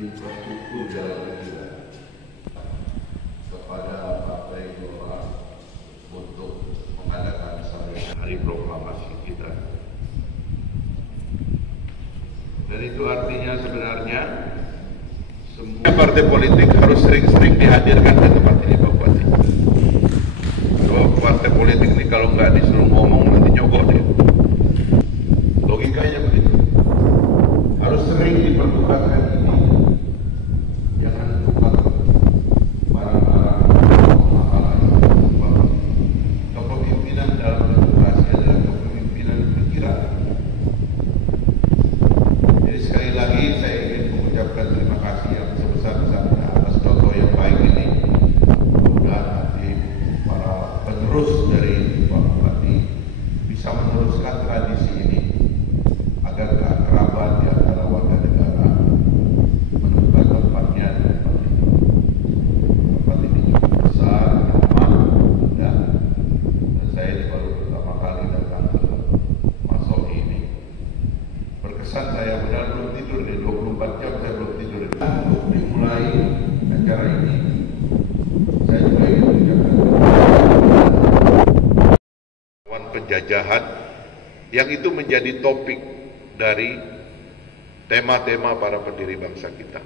infrastruktur jalan raya kepada Partai Golkar untuk mengadakan hari proklamasi kita. Dan itu artinya sebenarnya semua partai politik harus sering-sering dihadirkan ke tempat ini, Pak Bupati. Kalau partai politik ini kalau nggak disuruh ngomong nanti nyogok deh. Logikanya begitu. Harus sering diperlukan ini. Jangan tukar barang-barang kepemimpinan dalam demokrasi adalah kepemimpinan pikiran. Jadi sekali lagi saya ingin mengucapkan terima kasih yang sebesar-besarnya atas contoh yang baik ini. Mudah-mudahan nanti para penerus dari Pak Bupati bisa meneruskan tradisi ini agar keakraban di antara warga negara menemukan tempatnya di tempat ini. Tempat ini cukup besar, nyaman, indah. Dan saya ini baru pertama kali datang ke Masuk ini. Berkesan saya benar belum tidur di 24 jam saya belum tidur. Untuk dimulai acara ini, saya juga ingin mengucapkan penjajahan yang itu menjadi topik dari tema-tema para pendiri bangsa kita.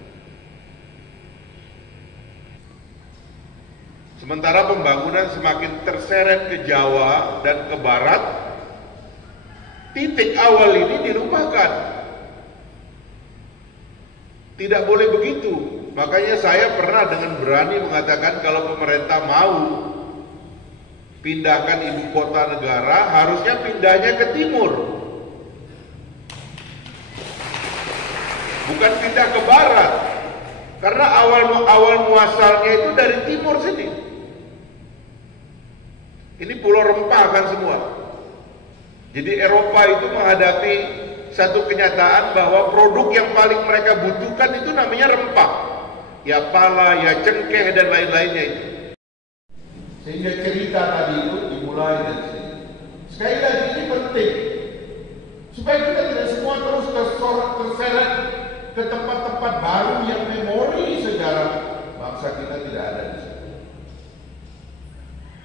Sementara pembangunan semakin terseret ke Jawa dan ke Barat, titik awal ini dilupakan. Tidak boleh begitu. Makanya saya pernah dengan berani mengatakan kalau pemerintah mau pindahkan ibu kota negara, harusnya pindahnya ke timur. Bukan pindah ke barat. Karena awal muasalnya itu dari timur sini. Ini pulau rempah kan semua. Jadi Eropa itu menghadapi satu kenyataan bahwa produk yang paling mereka butuhkan itu namanya rempah. Ya pala, ya cengkeh dan lain-lainnya itu. Sehingga cerita tadi itu dimulai dari sini. Sekali lagi ini penting supaya kita tidak semua terus terseret ke tempat-tempat baru yang memori sejarah bangsa kita tidak ada di situ.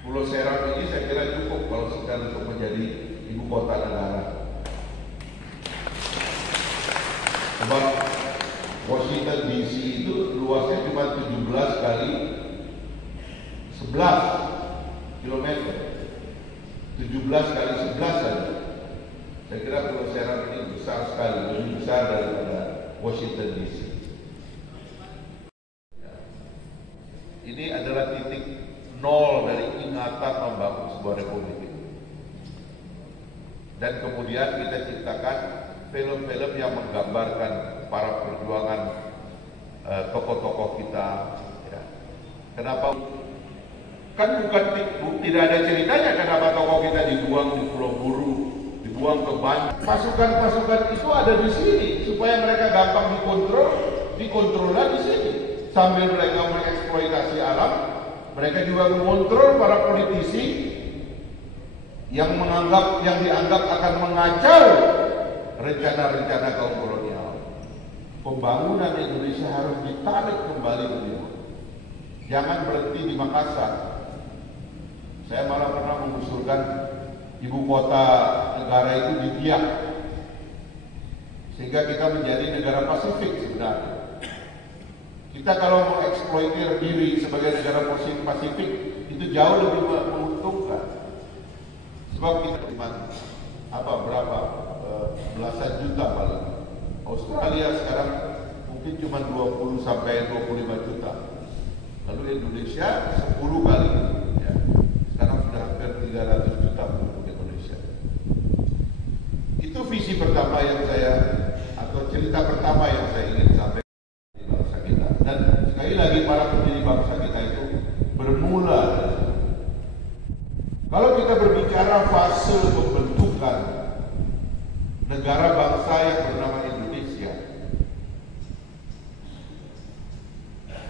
Pulau Seram ini saya kira cukup kalau sekarang untuk menjadi ibu kota negara. Sebab Washington DC itu luasnya cuma 17 kali 11 km, 17 kali 11 saja. Saya kira Pulau Seram ini besar sekali, lebih besar daripada Washington DC. Ini adalah titik nol dari ingatan membangun sebuah republik. Dan kemudian kita ciptakan film-film yang menggambarkan para perjuangan tokoh-tokoh kita. Ya. Kenapa? Kan bukan tidak ada ceritanya kenapa tokoh kita dibuang di Pulau Buru, dibuang ke Banjar. Pasukan-pasukan itu ada di sini supaya mereka gampang dikontrolnya di sini. Sambil mereka mengeksploitasi alam, mereka juga mengontrol para politisi yang dianggap akan mengacau rencana-rencana kaum kolonial. Pembangunan Indonesia harus ditarik kembali beliau. Jangan berhenti di Makassar. Saya malah pernah mengusulkan ibu kota negara itu di Biak, sehingga kita menjadi negara Pasifik sebenarnya. Kita kalau mengeksploitir diri sebagai negara Pasifik itu jauh lebih menguntungkan. Sebab kita belasan juta paling. Australia sekarang mungkin cuma 20 sampai 25 juta. Lalu Indonesia 10 kali. Ya. Sekarang sudah hampir 300 juta penduduk Indonesia. Itu visi pertama yang cerita pertama yang saya ingin sampaikan di bangsa kita. Dan sekali lagi para pendiri bangsa kita itu bermula. Kalau kita berbicara fase pembentukan negara bangsa yang bernama Indonesia,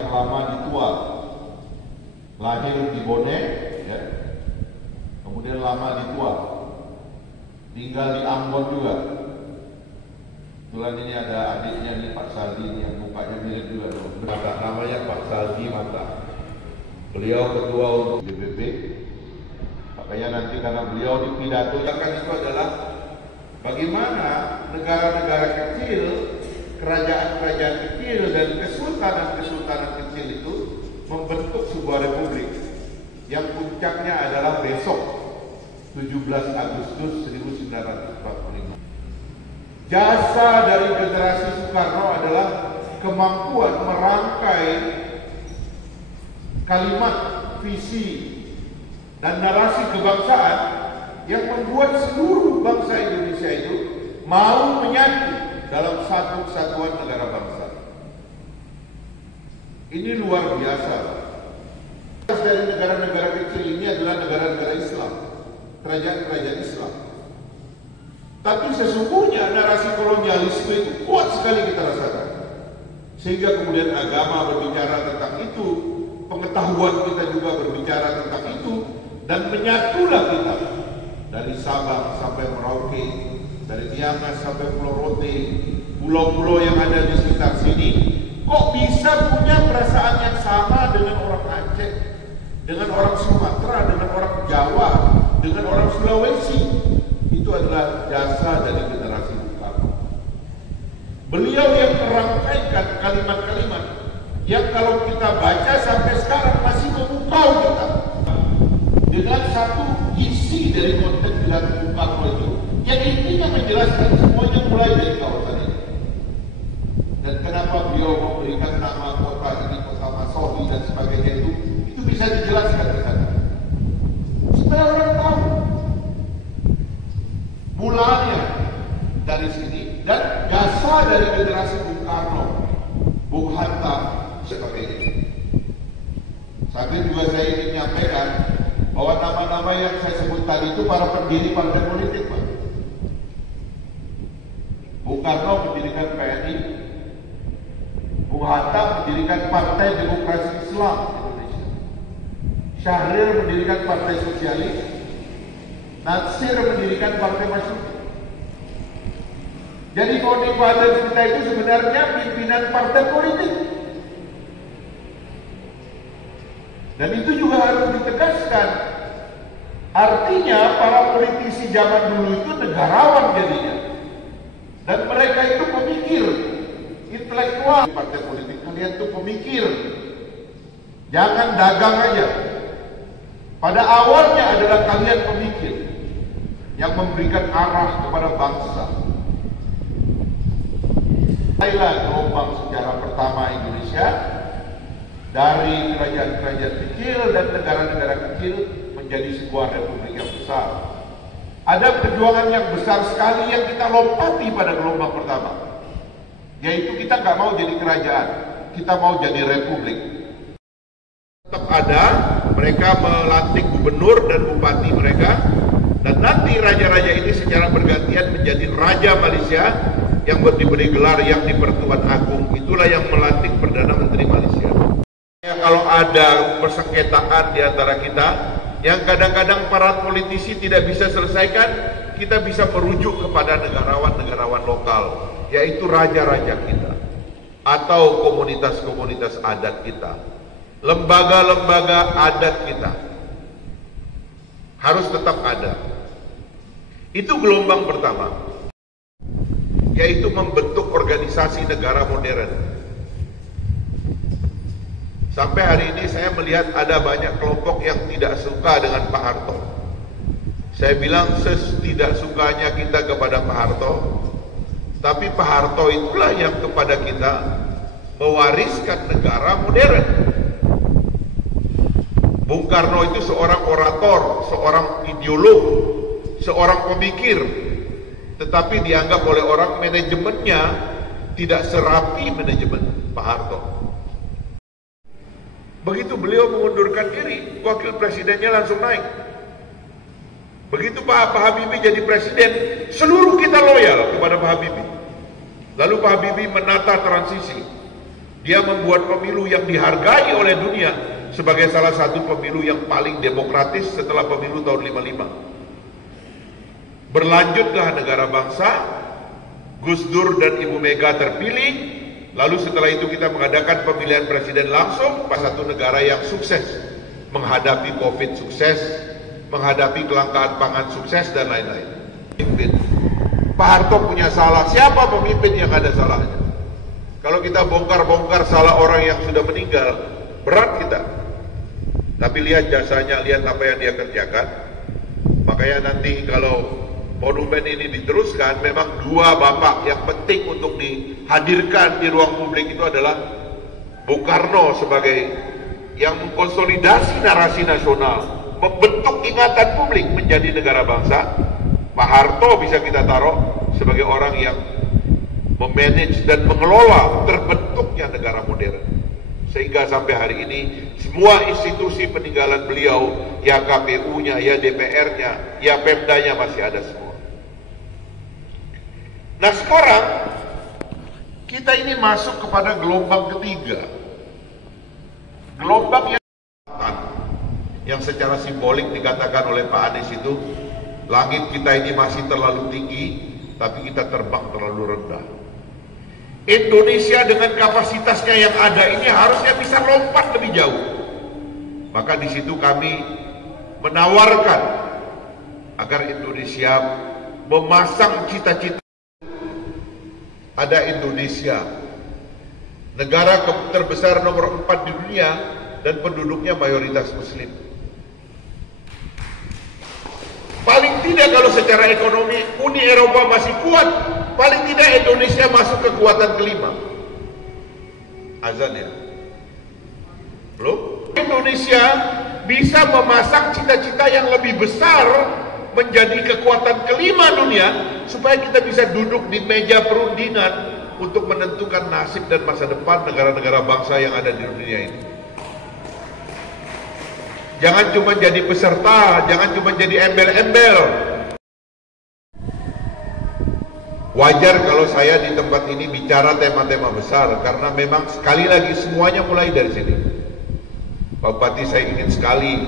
yang lama di Tual, lahir di Bone, ya. Kemudian lama di Tual, tinggal di Ambon juga. Kebetulan ini ada adiknya nih Pak Saldi yang mukanya mirip juga namanya Pak Saldi Mata. Beliau ketua untuk DPP. Makanya nanti karena beliau di pidato itu adalah bagaimana negara-negara kecil, kerajaan-kerajaan kecil dan kesultanan-kesultanan kecil itu membentuk sebuah republik yang puncaknya adalah besok 17 Agustus 1945. Jasa dari generasi Soekarno adalah kemampuan merangkai kalimat, visi, dan narasi kebangsaan yang membuat seluruh bangsa Indonesia itu mau menyatu dalam satu kesatuan negara bangsa. Ini luar biasa. Dari negara-negara kecil ini adalah negara-negara Islam, kerajaan-kerajaan Islam. Tapi sesungguhnya narasi kolonialisme itu kuat sekali kita rasakan. Sehingga kemudian agama berbicara tentang itu, pengetahuan kita juga berbicara tentang itu, dan menyatulah kita dari Sabang sampai Merauke, dari Tiangas sampai Pulau Rote, pulau-pulau yang ada di sekitar sini. Kok bisa punya perasaan yang sama dengan orang Aceh, dengan orang Sumatera, dengan orang Jawa, dengan orang Sulawesi? Itu adalah jasa dari generasi Soekarno. Beliau yang merangkaikan kalimat-kalimat yang kalau kita baca sampai sekarang masih memukau kita dengan satu isi dari konteks pidato Soekarno itu yang intinya menjelaskan semuanya mulai dari kawasan ini. Dan kenapa beliau memberikan nama kota ini Kota Masohi dan sebagainya itu bisa dijelaskan di sana supaya orang tahu mulanya dari sini dan jasa dari generasi Bung Karno, Bung Hatta, sebagainya. Sampai juga saya ingin menyampaikan bahwa nama-nama yang saya sebut tadi itu para pendiri partai politik, Pak. Bung Karno mendirikan PNI, Bung Hatta mendirikan Partai Demokrasi Islam Indonesia, Syahrir mendirikan Partai Sosialis, Natsir mendirikan Partai Masyumi. Jadi founding fathers kita itu sebenarnya pimpinan partai politik. Dan itu juga harus ditegaskan. Artinya para politisi zaman dulu itu negarawan jadinya. Dan mereka itu pemikir, intelektual. Partai politik kalian itu pemikir. Jangan dagang aja. Pada awalnya adalah kalian pemikir yang memberikan arah kepada bangsa. Inilah gelombang sejarah pertama Indonesia dari kerajaan-kerajaan kecil dan negara-negara kecil menjadi sebuah republik yang besar. Ada perjuangan yang besar sekali yang kita lompati pada gelombang pertama, yaitu kita nggak mau jadi kerajaan, kita mau jadi republik. Tetap ada, mereka melantik gubernur dan bupati mereka, dan nanti raja-raja ini secara bergantian menjadi Raja Malaysia yang diberi gelar yang di Pertuan Agung. Itulah yang melantik Perdana Menteri Malaysia. Ya, kalau ada persengketaan di antara kita yang kadang-kadang para politisi tidak bisa selesaikan, kita bisa merujuk kepada negarawan-negarawan lokal, yaitu raja-raja kita atau komunitas-komunitas adat kita, lembaga-lembaga adat kita harus tetap ada. Itu gelombang pertama, yaitu membentuk organisasi negara modern. Sampai hari ini saya melihat ada banyak kelompok yang tidak suka dengan Pak Harto. Saya bilang setidak sukanya kita kepada Pak Harto, tapi Pak Harto itulah yang kepada kita mewariskan negara modern. Bung Karno itu seorang orator, seorang ideolog, seorang pemikir, tetapi dianggap oleh orang manajemennya tidak serapi manajemen Pak Harto. Begitu beliau mengundurkan diri, wakil presidennya langsung naik. Begitu Pak Habibie jadi presiden, seluruh kita loyal kepada Pak Habibie. Lalu Pak Habibie menata transisi. Dia membuat pemilu yang dihargai oleh dunia sebagai salah satu pemilu yang paling demokratis setelah pemilu tahun 55. Berlanjutlah negara bangsa, Gus Dur dan Ibu Mega terpilih, Lalu setelah itu kita mengadakan pemilihan presiden langsung pada satu negara yang sukses menghadapi COVID sukses, menghadapi kelangkaan pangan sukses dan lain-lain. Pak Harto punya salah, siapa pemimpin yang ada salahnya? Kalau kita bongkar-bongkar salah orang yang sudah meninggal, berat kita. Tapi lihat jasanya, lihat apa yang dia kerjakan. Makanya nanti kalau monumen ini diteruskan, memang dua bapak yang penting untuk dihadirkan di ruang publik itu adalah Bung Karno sebagai yang mengkonsolidasi narasi nasional, membentuk ingatan publik menjadi negara bangsa. Pak Harto bisa kita taruh sebagai orang yang memanage dan mengelola terbentuknya negara modern. Sehingga sampai hari ini semua institusi peninggalan beliau, ya KPU-nya, ya DPR-nya, ya Pemdanya masih ada semua. Nah sekarang kita ini masuk kepada gelombang ketiga. Gelombang yang secara simbolik dikatakan oleh Pak Anies itu, langit kita ini masih terlalu tinggi, tapi kita terbang terlalu rendah. Indonesia dengan kapasitasnya yang ada ini harusnya bisa lompat lebih jauh. Maka di situ kami menawarkan agar Indonesia memasang cita-cita. Ada Indonesia, negara terbesar nomor 4 di dunia dan penduduknya mayoritas Muslim. Paling tidak kalau secara ekonomi Uni Eropa masih kuat, paling tidak Indonesia masuk kekuatan kelima. Azan ya? Belum? Indonesia bisa memasang cita-cita yang lebih besar menjadi kekuatan kelima dunia supaya kita bisa duduk di meja perundingan untuk menentukan nasib dan masa depan negara-negara bangsa yang ada di dunia ini. Jangan cuma jadi peserta, jangan cuma jadi embel-embel. Wajar kalau saya di tempat ini bicara tema-tema besar, karena memang sekali lagi semuanya mulai dari sini. Pak Bupati, saya ingin sekali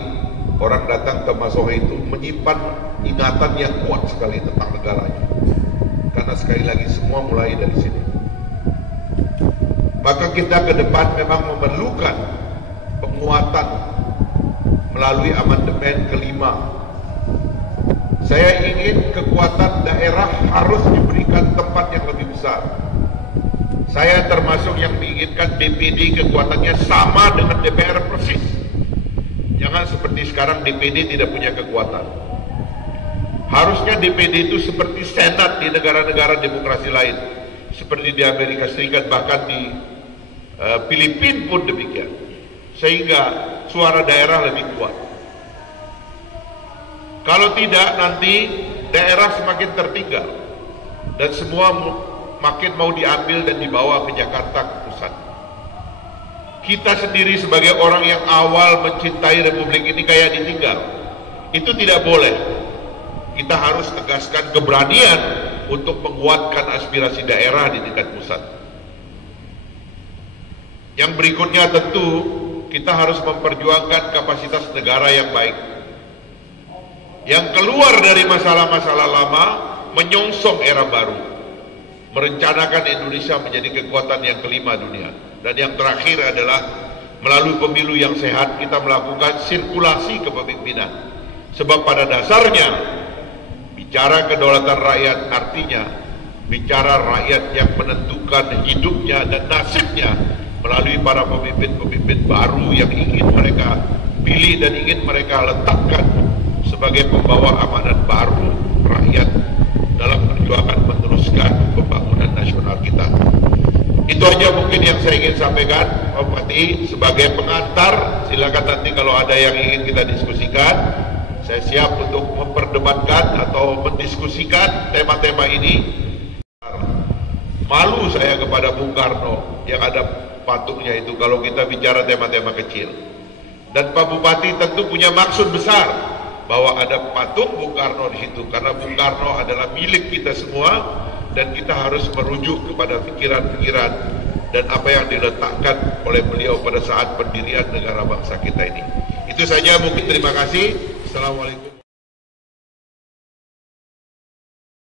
orang datang ke Masohe itu menyimpan ingatan yang kuat sekali tentang negaranya. Karena sekali lagi semua mulai dari sini. Maka kita ke depan memang memerlukan penguatan melalui amandemen kelima. Saya ingin kekuatan daerah harus diberikan tempat yang lebih besar. Saya termasuk yang menginginkan DPD kekuatannya sama dengan DPR persis. Jangan seperti sekarang DPD tidak punya kekuatan. Harusnya DPD itu seperti Senat di negara-negara demokrasi lain. Seperti di Amerika Serikat, bahkan di Filipina pun demikian. Sehingga suara daerah lebih kuat. Kalau tidak, nanti daerah semakin tertinggal dan semua makin mau diambil dan dibawa ke Jakarta, ke pusat. Kita sendiri sebagai orang yang awal mencintai Republik ini kayak ditinggal. Itu tidak boleh. Kita harus tegaskan keberanian untuk menguatkan aspirasi daerah di tingkat pusat. Yang berikutnya tentu kita harus memperjuangkan kapasitas negara yang baik, yang keluar dari masalah-masalah lama, menyongsong era baru, merencanakan Indonesia menjadi kekuatan yang kelima dunia. Dan yang terakhir adalah melalui pemilu yang sehat kita melakukan sirkulasi kepemimpinan. Sebab pada dasarnya bicara kedaulatan rakyat artinya bicara rakyat yang menentukan hidupnya dan nasibnya melalui para pemimpin-pemimpin baru yang ingin mereka pilih dan ingin mereka letakkan sebagai pembawa amanat baru rakyat dalam perjuangan meneruskan pembangunan nasional kita. Itu aja mungkin yang saya ingin sampaikan, Pak Bupati. Sebagai pengantar, silakan nanti kalau ada yang ingin kita diskusikan, saya siap untuk memperdebatkan atau mendiskusikan tema-tema ini. Malu saya kepada Bung Karno yang ada patungnya itu kalau kita bicara tema-tema kecil. Dan Pak Bupati tentu punya maksud besar bahwa ada patung Bung Karno di situ, karena Bung Karno adalah milik kita semua dan kita harus merujuk kepada pikiran-pikiran dan apa yang diletakkan oleh beliau pada saat pendirian negara bangsa kita ini. Itu saja mungkin, terima kasih. Assalamualaikum.